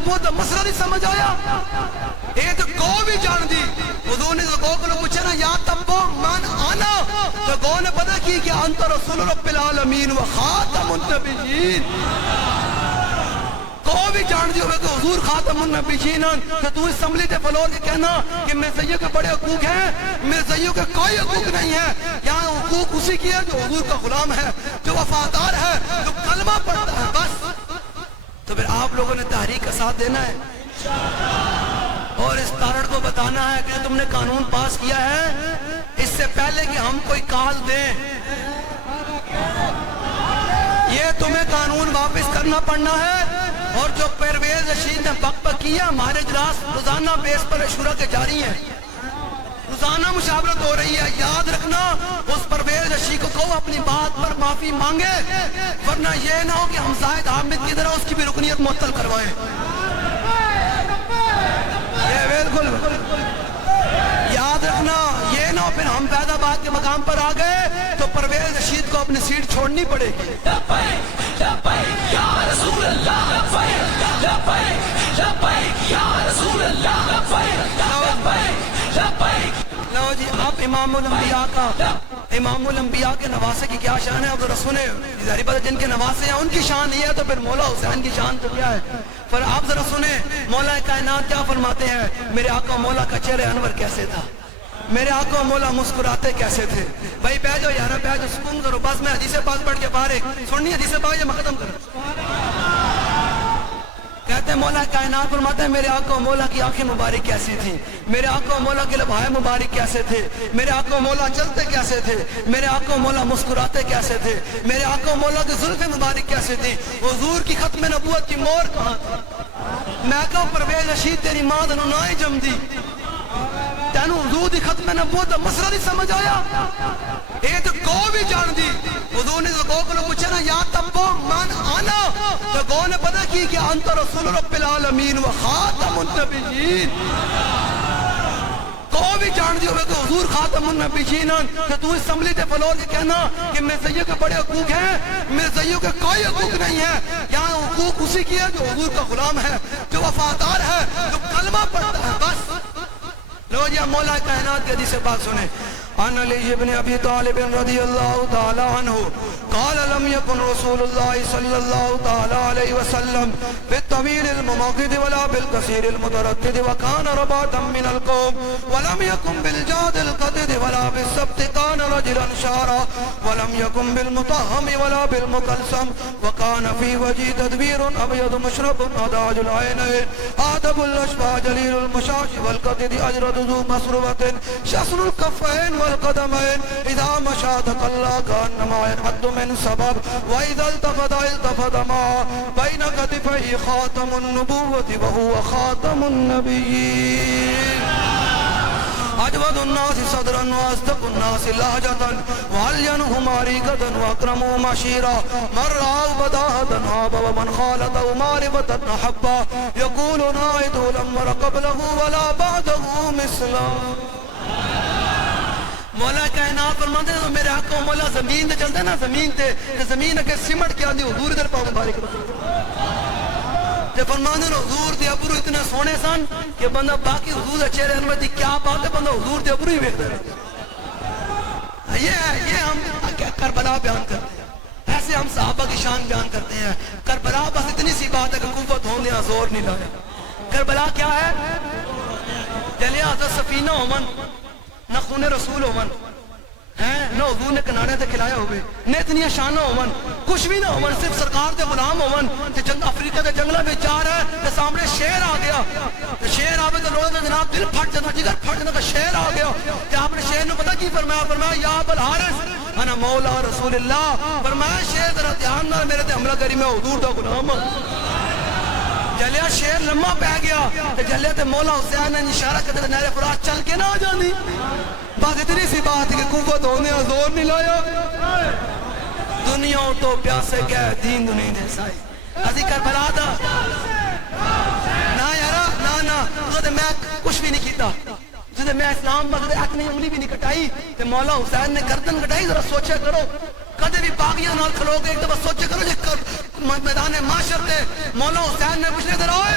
نبوت دا مسئلہ نہیں سمجھ آیا؟ یہ تو گو بھی جان دی. حضور نے گو کو پوچھا نا یا تبو من آنا, تو گو نے پتہ کی کہ انت رسول رب العالمین و خاتم النبیین. گو بھی جان دی ہوئے کہ حضور خاتم النبیین. تو تو اسمبلی تے فلور کے کہنا کہ مرزائیوں کے بڑے حقوق ہیں, مرزائیوں کے کوئی حقوق نہیں ہے. یہاں حقوق اسی کی ہے جو حضور کا غلام ہے, جو وفادار ہے, جو کلمہ پڑھتا ہے, بس. تو پھر آپ لوگوں نے تحریک کا ساتھ دینا ہے اور اس تارڑ کو بتانا ہے کہ تم نے قانون پاس کیا ہے, اس سے پہلے کہ ہم کوئی کال دیں یہ تمہیں قانون واپس کرنا پڑنا ہے. اور جو پرویز رشید نے بک بک کیا, ہمارے اجلاس روزانہ بیس پر شورا کے جاری ہیں, روزانہ مشاورت ہو رہی ہے. یاد رکھنا اس پرویز رشید کو کہو اپنی بات پر معافی مانگے, ورنہ یہ نہ ہو کہ ہم زاہد حامد کی طرح اس کی بھی رکنیت معطل کروائیں. یہ بالکل یاد رکھنا, یہ نہ ہو پھر ہم فیض آباد کے مقام پر آ گئے تو پرویز رشید کو اپنی سیٹ چھوڑنی پڑے گی. لبیک یا رسول اللہ, لبیک لبیک لبیک یا رسول اللہ, لبیک لبیک لبیک. لو جی, آپ امام الانبیاء کا, امام الانبیاء کے نواسے کی کیا شان ہے؟ اب ذرا سنیں, ظاہر بات ہے جن کے نواسے ہیں ان کی شان یہ ہے, تو پھر مولا حسین کی شان تو کیا ہے. پر آپ ذرا سنیں مولا کائنات کیا فرماتے ہیں, میرے آقا مولا کا چہرہ انور کیسے تھا, میرے آقا مولا مسکراتے کیسے تھے. بھائی بہ جاؤ یارا, بہ جاؤ, سکون کرو, بس میں حدیث پاک پڑھ کے باہر سننی حدیث پاک یا میں ختم کروں. کہتے ہیں مولا کائنات فرماتے ہیں میرے آقا مولا کی آنکھیں مبارک کیسی تھیں, میرے آقا مولا کے لبھائے مبارک کیسے تھے, میرے آقا مولا چلتے کیسے تھے, میرے آقا مولا مسکراتے کیسے تھے, میرے آقا مولا کی زلفیں مبارک کیسے تھی. حضور کی ختم نبوت کی مور کہاں تھی؟ میں کہوں پرویز رشید تیری ماں دنوں نہ ہی جم دی, تینو حضور دی ختم نبوت دا مسئلہ نہیں سمجھ آیا؟ یہ تو گو بھی جان دی. حضور نے گو کو پوچھا نا یا تبو من آنا, تو گو نے پتہ کی کہ انت رسول رب العالمین و خاتم النبیین. گو بھی جان دی ہوئے کہ حضور خاتم النبیین. تو تو اسمبلی تے فلور کے کہنا کہ مرزائیوں کے بڑے حقوق ہیں, مرزائیوں کے کوئی حقوق نہیں ہے. یہاں حقوق اسی کی ہے جو حضور کا غلام ہے, جو وفادار ہے, جو کلمہ پڑھتا ہے, بس. لو جی مولا کائنات کی حدیث پاک سنیں. عن علی بن ابی طالب رضی اللہ تعالی عنہ قال لم يكن رسول الله صلی اللہ تعالی علیہ وسلم بالطویل المماقد ولا بالقصیر المتردد وكان رباطا من القوم ولم يكن بالجاد القدد ولا بالسبت كان رجلا شارا ولم يكن بالمطهم ولا بالمكلسم وكان في وجه تدبير ابيض مشرب اداج العينين آدب الاشباه جليل المشاش والقدد اجرد ذو مسربة شسن الكفين والقدمين اذا مشى تقلى كانما ينحد من سبب واذا التفت ما بين كتفيه خاتم النبوة وهو خاتم النبيين. اجود الناس صدرا واصدق الناس لهجة والينهم عريقة واكرمهم عشيرا من رأوا بداهة هاب ومن خالطه معرفة احبا يقول نائد لم مر قبله ولا بعده مثلا. مولا کائنات فرماتے ہیں میرے آقا مولا زمین تے چلتے نا, زمین تے زمین اگر سمٹ کے آندی حضور ادھر پاؤں مبارک تے فرماتے ہیں حضور دے ابرو اتنے سونے سن کہ بندہ باقی حضور دے چہرے انور دی کیا بات ہے, بندہ حضور دے ابرو ہی ویکھدا رہے. یہ ہم کربلا بیان کرتے ہیں, ایسے ہم صحابہ کی شان بیان کرتے ہیں. کربلا بس اتنی سی بات ہے کہ قوت ہونے زور نہیں لایا. کربلا کیا ہے؟ جلیا حضرت سفینہ ہومن, نہ خون رسول ہومن, نہ حضور نے کنارے تے کھلایا ہوئے, نہ اتنی شانہ ہومن, کچھ بھی نہ ہومن, صرف سرکار دے غلام ہومن. افریقہ دے جنگلہ میں جا رہا ہے تے سامنے شیر آ گیا, شیر آوے تو لوگوں نے جناب دل پھٹ جاتا, جگر پھٹ جاتا کہ شیر آ گیا. تے آپ نے شیر نے پتہ کی فرمایا, فرمایا یا ابو الحارث انا مولا رسول اللہ. فرمایا شیر ذرا دھیان نال میرے تے حملہ کری, میں حضور دا غلام ہوں. جلیا شیر لمحہ پہ گیا تے جلیا تے مولا حسین نے اشارہ کرتے نہر فرات چل کے نہ آ جاندی. بس اتنی سی بات کہ قوت ہونے زور نہیں لایا. دنیا تو پیاسے گئے دین دنیا دے سائی. ازی کربلا دا نا یارا نا تو میں کچھ بھی نہیں کیتا, جدے میں اسلام مغرب اپنی انگلی بھی نہیں کٹائی تے مولا حسین نے گردن کٹائی. ذرا سوچے کرو, کدے بھی باغیاں نال کھلو گے ایک دفعہ سوچے کرو جے میدان معاشر تے مولا حسین نے پوچھنے ادھر آئے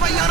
FIR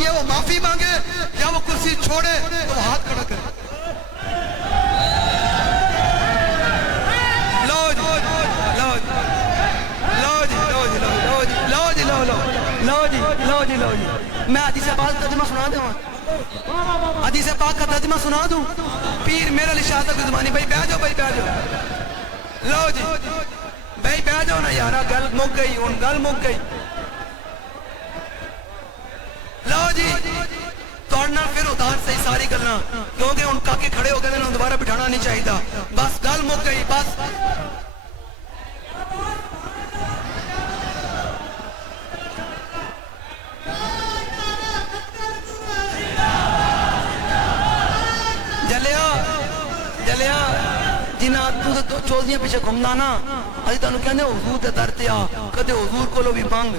کیا وہ معافی مانگے یا وہ کرسی چھوڑے تو وہ ہاتھ کھڑا کرے. لو جی لو جی لو جی لو جی لو جی لو جی لو لو لو جی لو جی لو جی میں حدیث پاک کا ترجمہ سنا دوں. حدیث پاک کا ترجمہ سنا دوں. پیر میرا علی شاہ صاحب کی زبانی. بھائی بیٹھ جاؤ, بھائی بیٹھ جاؤ. لو جی بھائی بیٹھ جاؤ نا یارا, گل مک گئی ہوں, گل مک گئی. لو جی توڑنا پھر ادھار سے ساری گلنا, کیونکہ ان کاکے کھڑے ہو گئے انہوں دوبارہ بٹھانا نہیں چاہیے. بس گل مک گئی بس. جلیا جلیا جنہ تو چوزیاں پیچھے گھومنا نا, ابھی تانوں کہندے حضور دے در تے آ, کدے حضور کولو بھی مانگ,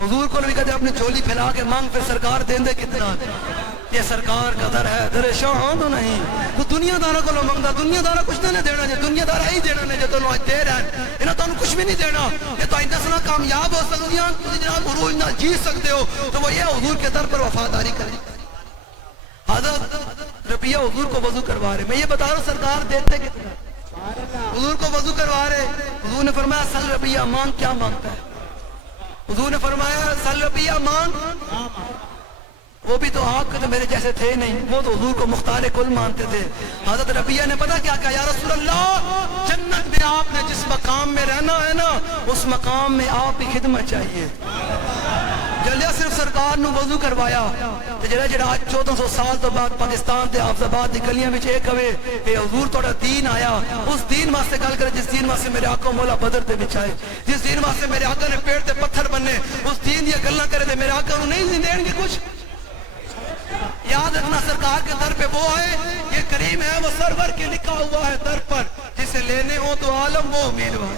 حضور کو بھی کہتے اپنی چولی پھیلا کے مانگ, پھر سرکار دیں دے کتنا. یہ سرکار کا در ہے, در شاہ تو نہیں. تو دنیا دارہ کو لو مانگدا, دنیا دارہ کچھ نہیں دینا جی, دنیا دارہ ہی دینا نہیں جو تو لوگ دے رہے ہیں, انہاں تو کچھ بھی نہیں دینا. یہ تو آئندہ سنا کامیاب ہو سکتی ہیں, تو جناب عروج نہ جیت سکتے ہو, تو وہ یہ حضور کے در پر وفاداری کریں. حضرت ربیہ حضور کو وضو کروا رہے, میں یہ بتا رہا ہوں سرکار دیتے کتنا. حضور کو وضو کروا رہے, حضور نے فرمایا سل ربیہ مانگ, کیا مانگتا ہے؟ حضور نے فرمایا سل ربیہ مانگ. وہ بھی تو آپ کے تو میرے جیسے تھے نہیں, وہ تو حضور کو مختار کل مانتے تھے. حضرت ربیہ نے پتا کیا کہا, یا رسول اللہ جنت میں آپ نے جس مقام میں رہنا ہے نا, اس مقام میں آپ کی خدمت چاہیے. جلدیا صرف سرکار نو وضو کروایا, جڑا جڑا آج 1400 سال تو بعد پاکستان تے حافظ آباد دی گلیاں وچ ایک ہوئے اے حضور تہاڈا دین آیا, اس دین واسطے گل کرے جس دین واسطے میرے آقا مولا بدر تے بچھائے, جس دین واسطے میرے آقا نے پیڑ تے پتھر بننے, اس دین دی گلاں کرے تے میرے آقا نو نہیں دین گے کچھ. یاد رکھنا سرکار کے در پہ وہ ہے, یہ کریم ہے وہ سرور کے لکھا ہوا ہے در پر, جسے لینے ہو تو عالم وہ امیدوار.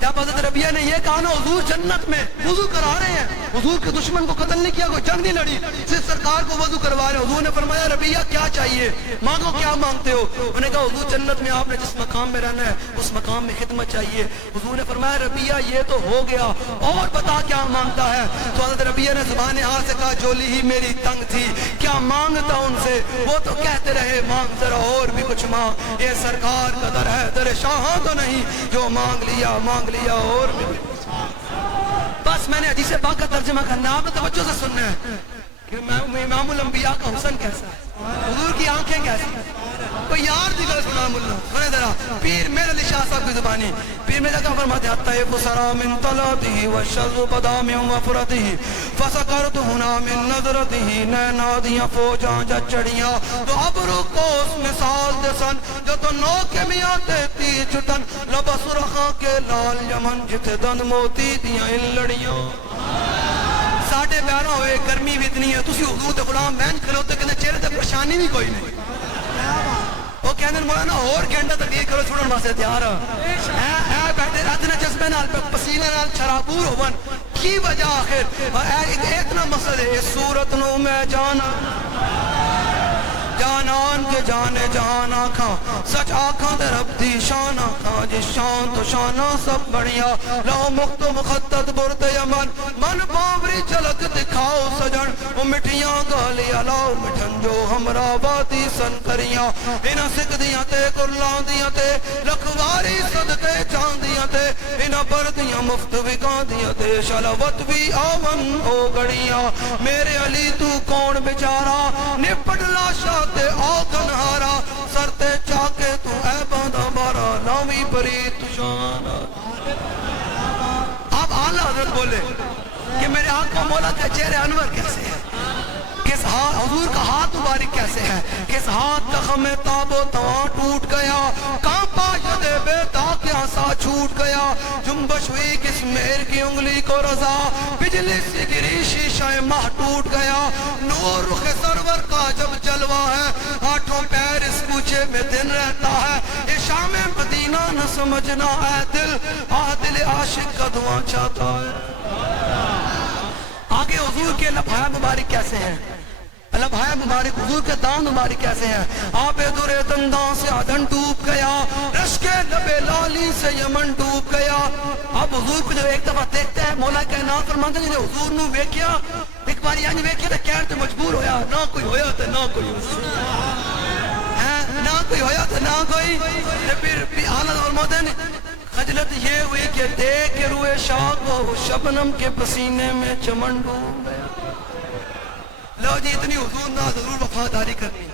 جب حضرت ربیہ نے یہ کہا نا حضور جنت میں وضو کرا رہے ہیں, حضور کے دشمن کو قتل نہیں کیا, کوئی جنگ نہیں لڑی, صرف سرکار کو وضو کروا رہے ہیں. حضور نے فرمایا ربیہ کیا چاہیے, مانگو کیا مانگتے ہو؟ انہوں نے کہا حضور جنت میں آپ نے جس مقام میں رہنا ہے اس مقام میں خدمت چاہیے. حضور نے فرمایا ربیہ یہ تو ہو گیا, اور بتا کیا مانگتا ہے؟ تو حضرت ربیہ نے زبان حال سے کہا جولی ہی میری تنگ تھی, کیا مانگتا ان سے, وہ تو کہتے رہے مانگ ذرا اور بھی کچھ مانگ. یہ سرکار کا در ہے, در شاہ تو نہیں, جو مانگ لیا مانگ لیا اور بھی. بس میں نے حدیث پاک کا ترجمہ کرنا, آپ نے توجہ سے سننا ہے کہ امام الانبیاء کا حسن کیسا ہے, حضور کی آنکھیں کیسی ہیں. کوئی یار دی گل سنا ملا سنے ذرا. پیر میرے علی شاہ صاحب کی زبانی, پیر میرے کا فرماتے ہیں الطیب سرا من طلعته والشذ بدا من وفرته فسکرت ہنا من نظرته, نینا دیاں فوجاں جا چڑیاں تو ابرو کو اس مثال دے سن, جو تو نوکے میاں دیتی چھٹن لبس رخاں کے لال یمن, جتھے دند موتی دیاں ان لڑیاں. ساڑھے 12 ہوئے, گرمی بھی اتنی ہے, تسی حضور دے غلام بین کھلوتے کہ چہرے تے پریشانی بھی کوئی نہیں. وہ کہنے مولانا اور گھنٹہ تقریر کرو چھوڑن واسطے تیار ہے بیٹھے رات نے جذبے نال پسینے نال چھرابور ہون کی وجہ آخر اتنا مسئلہ ہے. اس صورت نو میں جانا جانان کے جانے جہان آکھاں, سچ آکھاں دے رب دی شان آکھاں, جس شان تو شانہ سب بڑھیا, لو مخت و مخطط برد یمن, من باوری جھلک دکھاؤ سجن, وہ مٹھیاں گالیاں لاؤ مٹھن جو ہمرا وادی سن کریاں, انہاں سکھ دیاں تے قرلان دیاں تے لکھواری صدقے چاند دیاں تے, انہاں بردیاں مفت وکاں دیاں تے شلوت بھی آون او گڑیاں. میرے علی تو کون بیچارہ نپٹ لاشا تے آو کنہارا, سرتے چاکے تو اے باندھا بارا, نامی پریت شانا. آپ اعلیٰ حضرت بولے کہ میرے آقا مولا کے چہرے انور کیسے ہے, کس حضور کا ہاتھ مبارک کیسے ہے, کس ہاتھ کا خم تاب و تواں ٹوٹ گیا, کانپا ید بے تاکیاں سا چھوٹ گیا, جنبش ہوئی کس مہر کی انگلی کو رضا, بجلی سی گری شیشہ ماہ ٹوٹ گیا, نور رخ سرور کا جب جلوہ ہے, آٹھوں پیر اس کوچے میں دن رہتا ہے, یہ شام مدینہ نہ سمجھنا ہے دل, دل عاشق کا دعا چاہتا ہے. آگے حضور کے لبھایا مبارک کیسے ہیں, لبھایا مبارک حضور کے دان مبارک کیسے ہیں. آپ درے دندان سے آدھن ڈوب گیا, رشک لبے لالی سے یمن ڈوب گیا. اب حضور کو جب ایک دفعہ دیکھتے ہیں مولا کہنا پاک فرماتے ہیں جنہیں حضور نو ویکھیا ایک باری آج ویکھیا تو کہن تے مجبور ہویا نہ کوئی ہویا تے نہ کوئی نہ کوئی ہویا تے نہ کوئی پھر حالت فرماتے ہیں خجلت یہ ہوئی کہ دیکھ کے روئے شاہ کو شبنم کے پسینے میں چمن ڈوب گیا. لو جی اتنی حضور نہ ضرور وفاداری کرنی